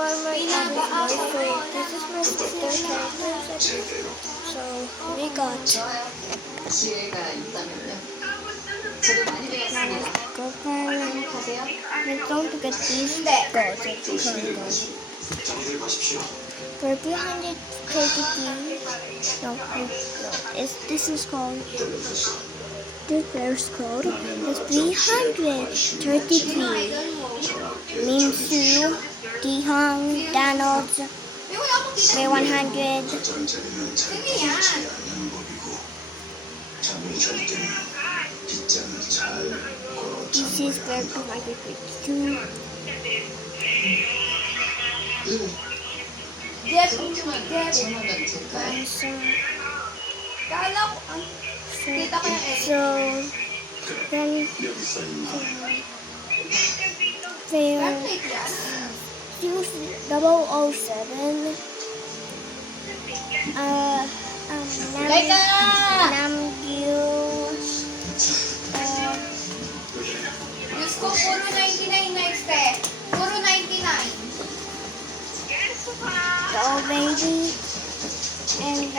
more characters. So this is my sister characters. So we got 기회가 있다면요. 저도 많이 배웠습니다. girlfriend. 가세요. We're going to get these girls at Congo. 정들 마십시오. For 333, no, this is called, this first code is 333. Minsu, Dihong, Donald's, Ray 100. 가짜는 자리는 잘 않는 법이고 잠을 잘 때는 빗장을 잘 걸어 This is for 252. 조금만 질문만 될까요? So, Kala ko, kita ko yung so then 여기 쌓인 there F8 yan. 007 Teka! Namgyu Diyos ko, puro 99 na este. Puro 99. the old baby and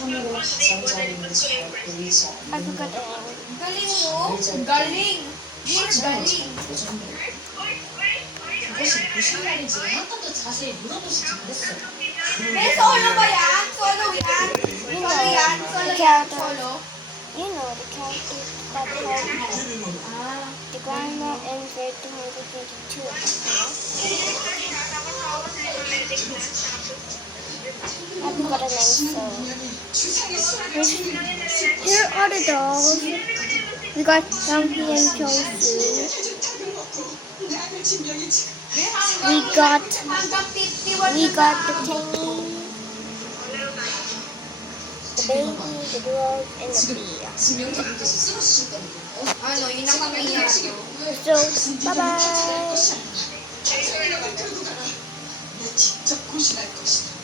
하늘을 가장 잘 있는 잘 보이지 I 않는 forgot the name. Galing mo. Galing. Yes, galing. 그것이 무슨 말인지 한 번도 자세히 물어보시지 않았어요. May solo ba yan? Solo yan? Solo yan? Solo yan? Solo? You know the characters that have the grandma and the 222. I forgot the name, so here are the dolls. We got Dumpy and Chosu. We got Hanggang 51 the Tiny, the baby, the girl, and the bee. 지명자분께서 쓰러지셨다는 거예요. Ano, yun ang pangyayari. So, bye-bye. 내 직접 고신할 것이다.